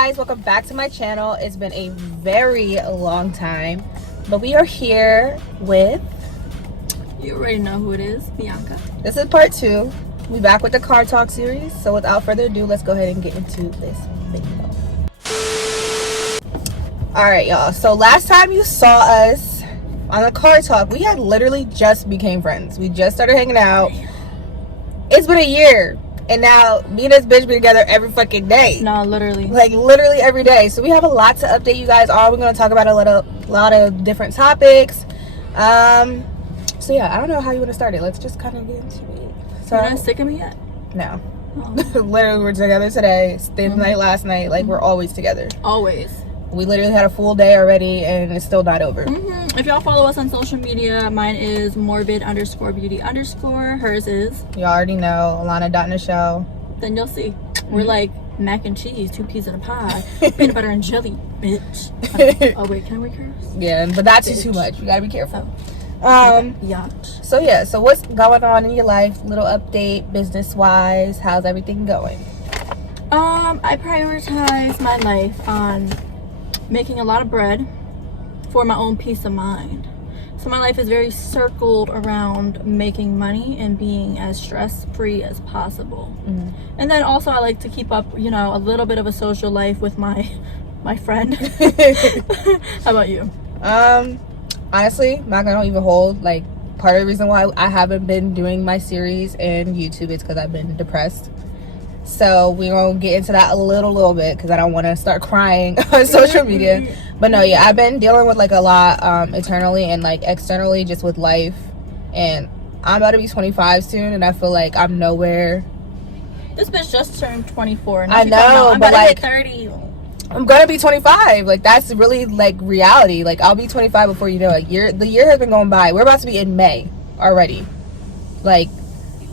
guys, welcome back to my channel. It's been a very long time, but we are here with, you already know who it is, Bianca. This is part 2. We back with the car talk series, so without further ado, let's go ahead and get into this video. Alright y'all, so last time you saw us on the car talk, we had literally just became friends. We just started hanging out. It's been a year. And now, me and this bitch be together every fucking day. No, literally. Like, literally every day. So we have a lot to update you guys on. We're going to talk about a lot of different topics. So yeah, I don't know how you want to start it. Let's just kind of get into it. So, You're not sick of me yet? No. Oh. Literally, we're together today. Stayed the night last night. Like, we're always together. Always. We literally had a full day already, and it's still not over. If y'all follow us on social media, mine is morbid_beauty_. Hers is, You already know, Alana Nichelle. then you'll see. We're like mac and cheese, 2 peas in a pie, peanut butter and jelly, bitch. Oh wait, can we curse? Yeah, but that's Bitch. too much. You gotta be careful. Yacht. So yeah, so what's going on in your life? Little update, business-wise. How's everything going? I prioritize my life on making a lot of bread for my own peace of mind. So my life is very circled around making money and being as stress-free as possible. And then also I like to keep up, you know, a little bit of a social life with my friend. How about you? Honestly, not gonna even hold. Like, part of the reason why I haven't been doing my series in YouTube is because I've been depressed. So we're gonna get into that a little bit because I don't want to start crying on social media. But no, yeah, I've been dealing with like a lot internally and like externally, just with life. And I'm about to be 25 soon, and I feel like I'm nowhere. This bitch just turned 24. And I know, I'm but about to like, hit 30. I'm gonna be 25. Like, that's really like reality. Like, I'll be 25 before you know it. The year has been going by. We're about to be in May already. Like,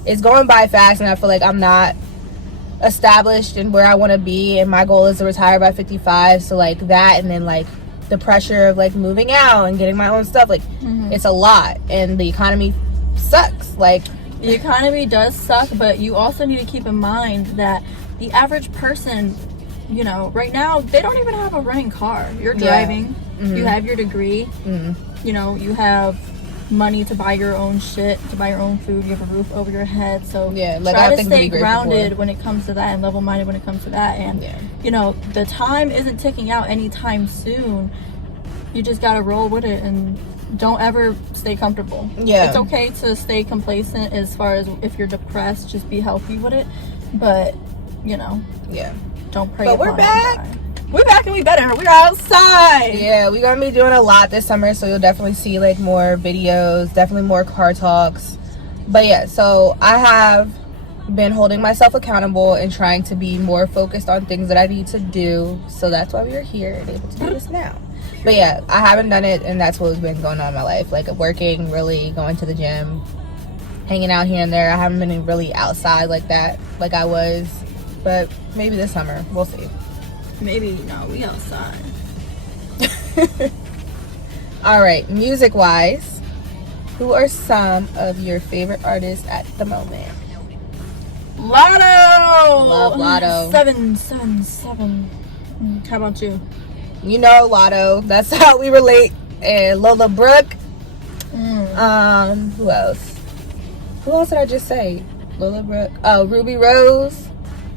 it's going by fast, and I feel like I'm not established in where I want to be, and my goal is to retire by 55. So like that, and then like the pressure of like moving out and getting my own stuff, like it's a lot, and the economy sucks. Like, the economy does suck, but you also need to keep in mind that the average person, you know, right now they don't even have a running car. You're driving, you have your degree, you know, you have money to buy your own shit, to buy your own food, you have a roof over your head. So yeah, like, try I to think stay grounded when it comes to that, and level-minded when it comes to that. And you know, the time isn't ticking out anytime soon. You just gotta roll with it, and don't ever stay comfortable. It's okay to stay complacent as far as if you're depressed, just be healthy with it, but you know, don't pray. But we're back. We're back, and we better. We're outside. Yeah, we're gonna be doing a lot this summer, so you'll definitely see like more videos, definitely more car talks. But yeah, so I have been holding myself accountable and trying to be more focused on things that I need to do. So that's why we are here and able to do this now. But yeah, I haven't done it, and that's what's been going on in my life. Like, working, really going to the gym, hanging out here and there. I haven't been really outside like that, like I was. But maybe this summer, we'll see. Maybe, no, we outside. All right, music wise, who are some of your favorite artists at the moment? Lotto. Love Lotto. 777. How about you? You know, Lotto. That's how we relate. And Lola Brooke. Who else? Who else did I just say? Lola Brooke. Oh, Ruby Rose.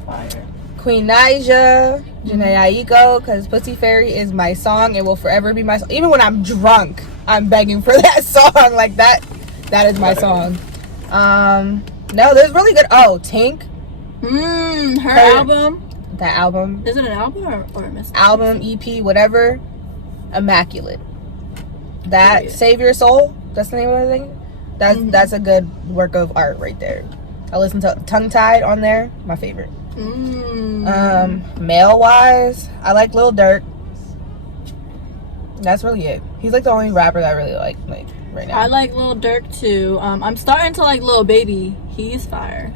Fire. Queen Naija. Jhené Aiko, because Pussy Fairy is my song. It will forever be my song. Even when I'm drunk, I'm begging for that song. Like, that is my song. No, there's really good. Oh, Tink. Her album. That album. Is it an album or a mix? Album, EP, whatever. Immaculate. That Period. Save Your Soul. That's the name of the thing. That's a good work of art right there. I listen to Tongue Tied on there. My favorite. Male wise, I like Lil Durk. That's really it. He's like the only rapper that I really like right now. I like Lil Durk too. I'm starting to like Lil Baby. He's fire.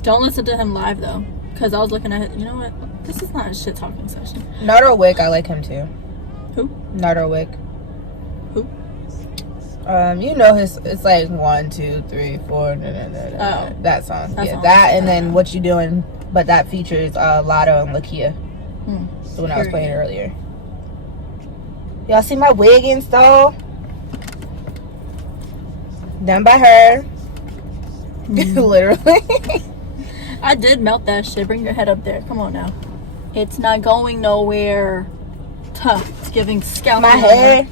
Don't listen to him live though, because I was looking at it. You know what? This is not a shit talking session. Nardo Wick, I like him too. Who? Nardo Wick. Who? You know it's like 1, 2, 3, 4. That song. That Yeah, song. that, and then What You Doing, but that features Lotto and Lakia. The one I was playing earlier. Y'all see my wig install? Done by her. Literally. I did melt that shit. Bring your head up there. Come on now. It's not going nowhere. Tough. It's giving scalp. My hair,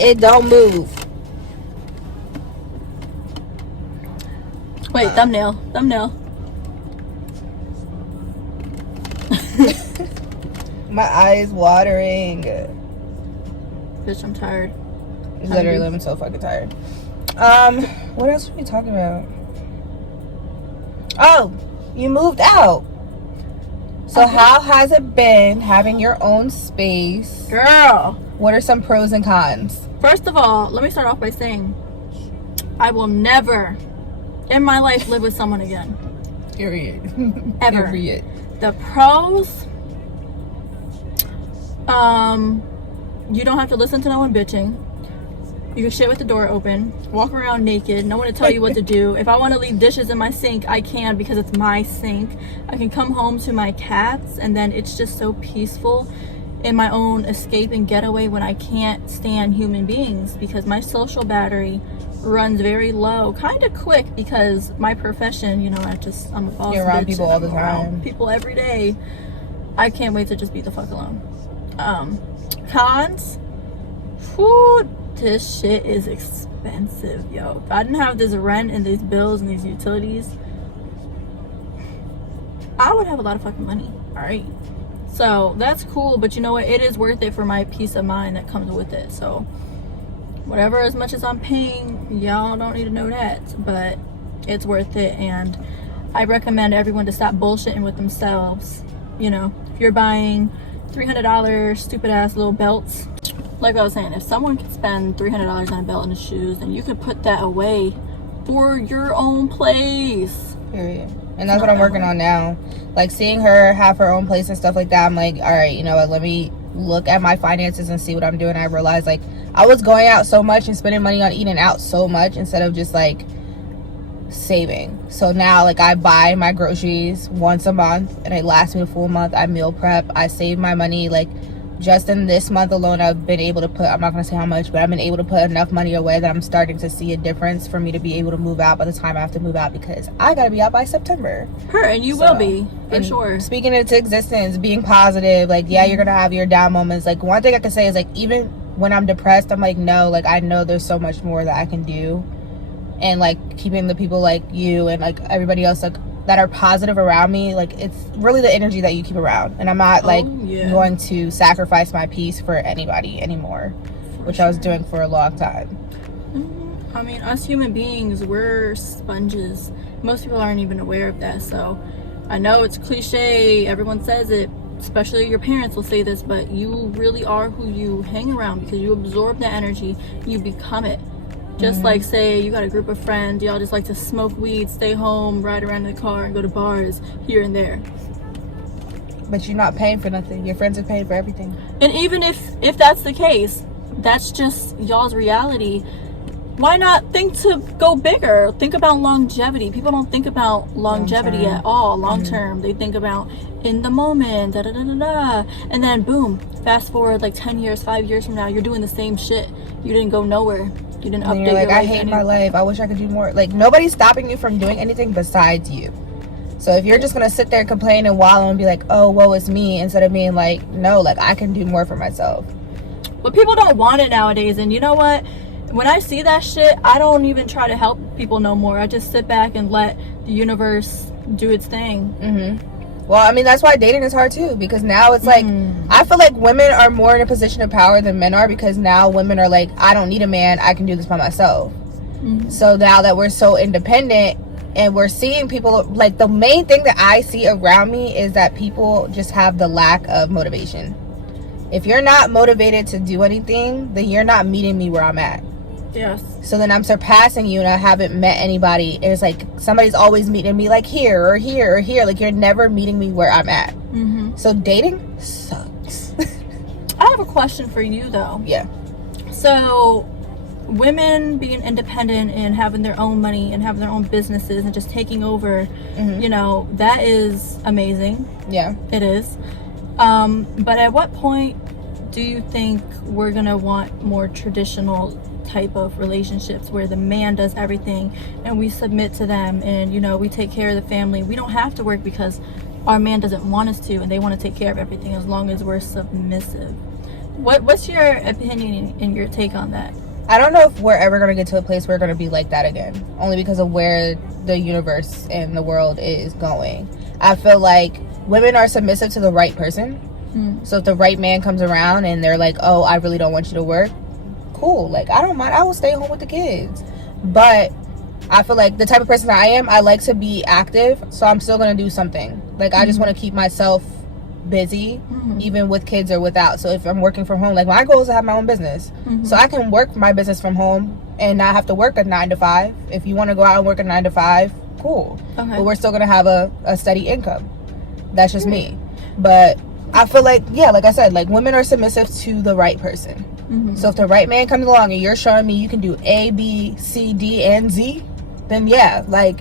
it don't move. Wait, thumbnail. My eyes watering. Bitch, I'm tired. Literally, I'm so fucking tired. What else are we talking about? Oh, you moved out. So how has it been having your own space? Girl. What are some pros and cons? First of all, let me start off by saying I will never in my life live with someone again. Period. Ever. Period. The pros, you don't have to listen to no one bitching. You can shit with the door open, walk around naked, no one to tell you what to do. If I want to leave dishes in my sink, I can because it's my sink. I can come home to my cats, and then it's just so peaceful in my own escape and getaway when I can't stand human beings, because my social battery runs very low, kind of quick, because my profession, you know, I'm a boss. You're around bitch, people all the time. People every day. I can't wait to just be the fuck alone. Cons, whew, this shit is expensive, yo. If I didn't have this rent and these bills and these utilities, I would have a lot of fucking money. All right, so that's cool, but you know what, it is worth it for my peace of mind that comes with it. So whatever, as much as I'm paying, y'all don't need to know that, but it's worth it. And I recommend everyone to stop bullshitting with themselves. You know, if you're buying $300 stupid ass little belts, like I was saying, if someone could spend $300 on a belt and shoes, then you could put that away for your own place. Period. And that's what I'm working on now. Like, seeing her have her own place and stuff like that, I'm like, all right, you know what, let me look at my finances and see what I'm doing. I realized, like, I was going out so much and spending money on eating out so much instead of just, like, saving. So now, like, I buy my groceries once a month and it lasts me a full month. I meal prep. I save my money. Like, just in this month alone, I've been able to put, I'm not going to say how much, but I've been able to put enough money away that I'm starting to see a difference for me to be able to move out by the time I have to move out, because I got to be out by September. And you will be, for sure. Speaking it into existence, being positive, like, yeah, you're going to have your down moments. Like, one thing I can say is, like, even when I'm depressed, I'm like, no, like, I know there's so much more that I can do. And, like, keeping the people like you and, like, everybody else, like, that are positive around me, like, it's really the energy that you keep around. And I'm not going to sacrifice my peace for anybody anymore, which I was doing for a long time. I mean, us human beings, we're sponges. Most people aren't even aware of that. So I know it's cliche, everyone says it, especially your parents will say this, but you really are who you hang around, because you absorb that energy, you become it. Just like, say you got a group of friends, y'all just like to smoke weed, stay home, ride around in the car, and go to bars here and there. But you're not paying for nothing. Your friends are paying for everything. And even if that's the case, that's just y'all's reality. Why not think to go bigger? Think about longevity. People don't think about longevity at all, long term. They think about in the moment, da da da da da. And then boom, fast forward like 10 years, 5 years from now, you're doing the same shit. You didn't go nowhere. You didn't update your life. I hate my life. I wish I could do more. Like, nobody's stopping you from doing anything besides you. So if you're just gonna sit there and complain and wallow and be like, oh, woe is me, instead of being like, no, like, I can do more for myself. But people don't want it nowadays. And you know what? When I see that shit, I don't even try to help people no more. I just sit back and let the universe do its thing. Well, I mean, that's why dating is hard too, because now it's like, I feel like women are more in a position of power than men are, because now women are like, I don't need a man, I can do this by myself. So now that we're so independent and we're seeing people, like, the main thing that I see around me is that people just have the lack of motivation. If you're not motivated to do anything, then you're not meeting me where I'm at. Yes. So then I'm surpassing you and I haven't met anybody. And it's like somebody's always meeting me like here or here or here. Like, you're never meeting me where I'm at. So dating sucks. I have a question for you though. Yeah. So women being independent and having their own money and having their own businesses and just taking over, you know, that is amazing. Yeah. It is. But at what point do you think we're gonna want more traditional type of relationships where the man does everything and we submit to them, and you know, we take care of the family? We don't have to work because our man doesn't want us to, and they want to take care of everything as long as we're submissive. What's your opinion and your take on that? I don't know if we're ever going to get to a place where we're going to be like that again, only because of where the universe and the world is going. I feel like women are submissive to the right person. So if the right man comes around and they're like, oh, I really don't want you to work, cool, like, I don't mind, I will stay home with the kids. But I feel like the type of person I am, I like to be active, so I'm still going to do something. Like, I just want to keep myself busy, even with kids or without. So if I'm working from home, like, my goal is to have my own business. So I can work my business from home and not have to work a 9 to 5. If you want to go out and work a 9 to 5, cool. But we're still going to have a steady income. That's just me. But I feel like, yeah, like I said, like, women are submissive to the right person. So if the right man comes along and you're showing me you can do A, B, C, D, and Z, then yeah, like,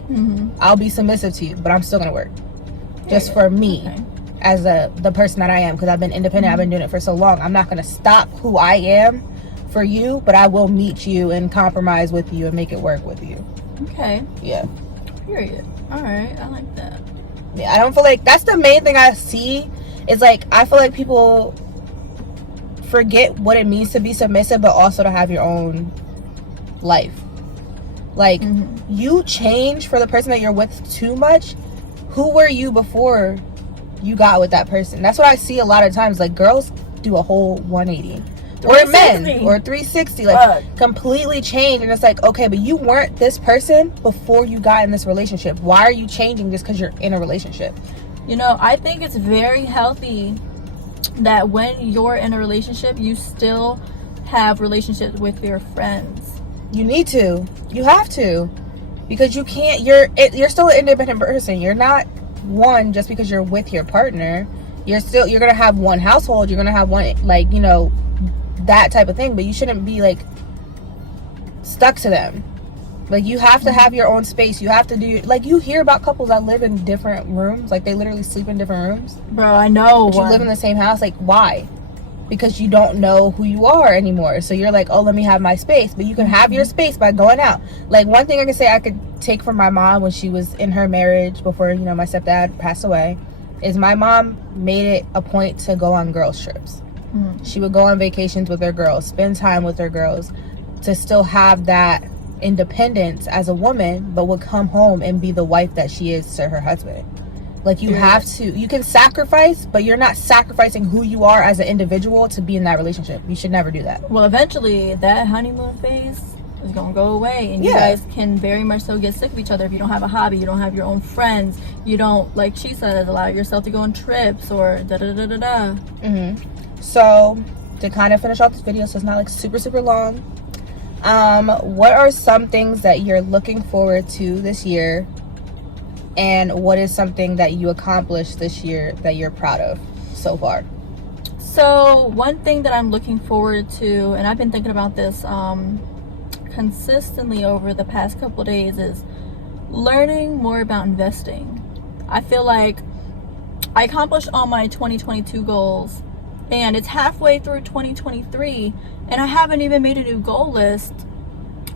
I'll be submissive to you, but I'm still gonna work. Just for me, as the person that I am, because I've been independent, I've been doing it for so long. I'm not gonna stop who I am for you, but I will meet you and compromise with you and make it work with you. Okay. Yeah. Period. All right, I like that. Yeah, I don't feel like that's the main thing I see. Is like, I feel like people forget what it means to be submissive, but also to have your own life. Like, you change for the person that you're with too much. Who were you before you got with that person? That's what I see a lot of times. Like, girls do a whole 180. Or men, or 360. Like, completely change. And it's like, okay, but you weren't this person before you got in this relationship. Why are you changing just because you're in a relationship? You know, I think it's very healthy that when you're in a relationship, you still have relationships with your friends. You need to. You have to. Because you can't, you're still an independent person. You're not one just because you're with your partner. You're going to have one household. You're going to have one, like, you know, that type of thing. But you shouldn't be, like, stuck to them. Like, you have to have your own space. You have to do, like, you hear about couples that live in different rooms. Like, they literally sleep in different rooms. Bro, I know. But you live in the same house. Like, why? Because you don't know who you are anymore. So you're like, oh, let me have my space. But you can have your space by going out. Like, one thing I can say I could take from my mom when she was in her marriage before, you know, my stepdad passed away, is my mom made it a point to go on girls' trips. She would go on vacations with her girls, spend time with her girls, to still have that independence as a woman, but would come home and be the wife that she is to her husband. Like, you have to, you can sacrifice, but you're not sacrificing who you are as an individual to be in that relationship. You should never do that. Well, eventually that honeymoon phase is gonna go away, and you guys can very much so get sick of each other if you don't have a hobby, you don't have your own friends, you don't, like she said, allow yourself to go on trips or da-da-da-da-da. So, to kind of finish off this video so it's not like super long, what are some things that you're looking forward to this year, and what is something that you accomplished this year that you're proud of so far? So one thing that I'm looking forward to, and I've been thinking about this consistently over the past couple of days, is learning more about investing. I feel like I accomplished all my 2022 goals, and it's halfway through 2023, and I haven't even made a new goal list,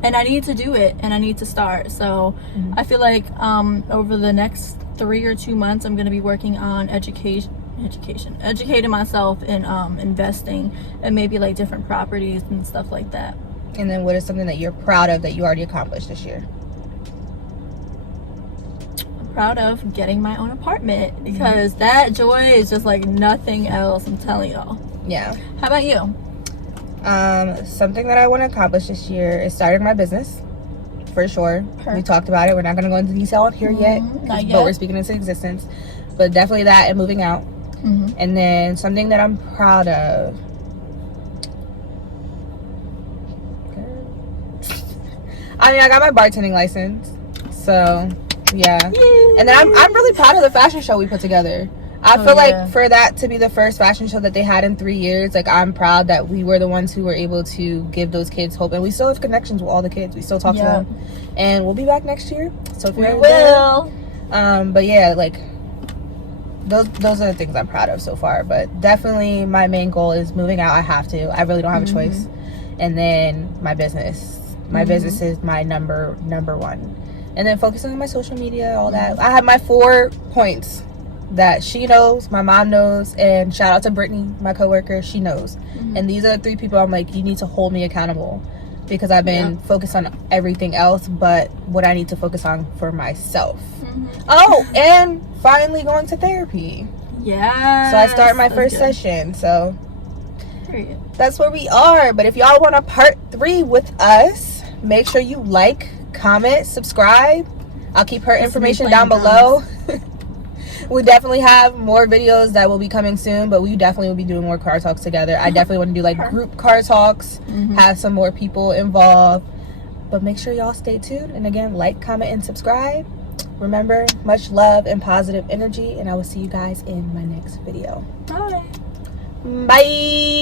and I need to do it, and I need to start. So I feel like over the next 3 or 2 months, I'm going to be working on educating myself in investing, and maybe like different properties and stuff like that. And then what is something that you're proud of that you already accomplished this year? I'm proud of getting my own apartment, because that joy is just like nothing else, I'm telling y'all. Yeah. How about you? Something that I want to accomplish this year is starting my business, for sure. We talked about it. We're not going to go into detail on here yet, but we're speaking into existence. But definitely that, and moving out. And then something that I'm proud of, I mean, I got my bartending license, so yeah. And then I'm really proud of the fashion show we put together. I feel like for that to be the first fashion show that they had in 3 years, like, I'm proud that we were the ones who were able to give those kids hope, and we still have connections with all the kids. We still talk to them, and we'll be back next year. So if you're will. But yeah, like, those are the things I'm proud of so far. But definitely my main goal is moving out. I have to. I really don't have a choice. And then my business. My business is my number one. And then focusing on my social media, all that. I have my 4 points that she knows, my mom knows, and shout out to Brittany, my coworker, she knows. And these are the 3 people I'm like, you need to hold me accountable, because I've been focused on everything else but what I need to focus on for myself. Oh, and finally going to therapy. Yeah. So I start my first session. So Period. That's where we are. But if y'all want a part 3 with us, make sure you like, comment, subscribe. I'll keep her information down below. We definitely have more videos that will be coming soon, but we definitely will be doing more car talks together. I definitely want to do like group car talks, have some more people involved. But make sure y'all stay tuned. And again, like, comment, and subscribe. Remember, much love and positive energy. And I will see you guys in my next video. Bye. Bye.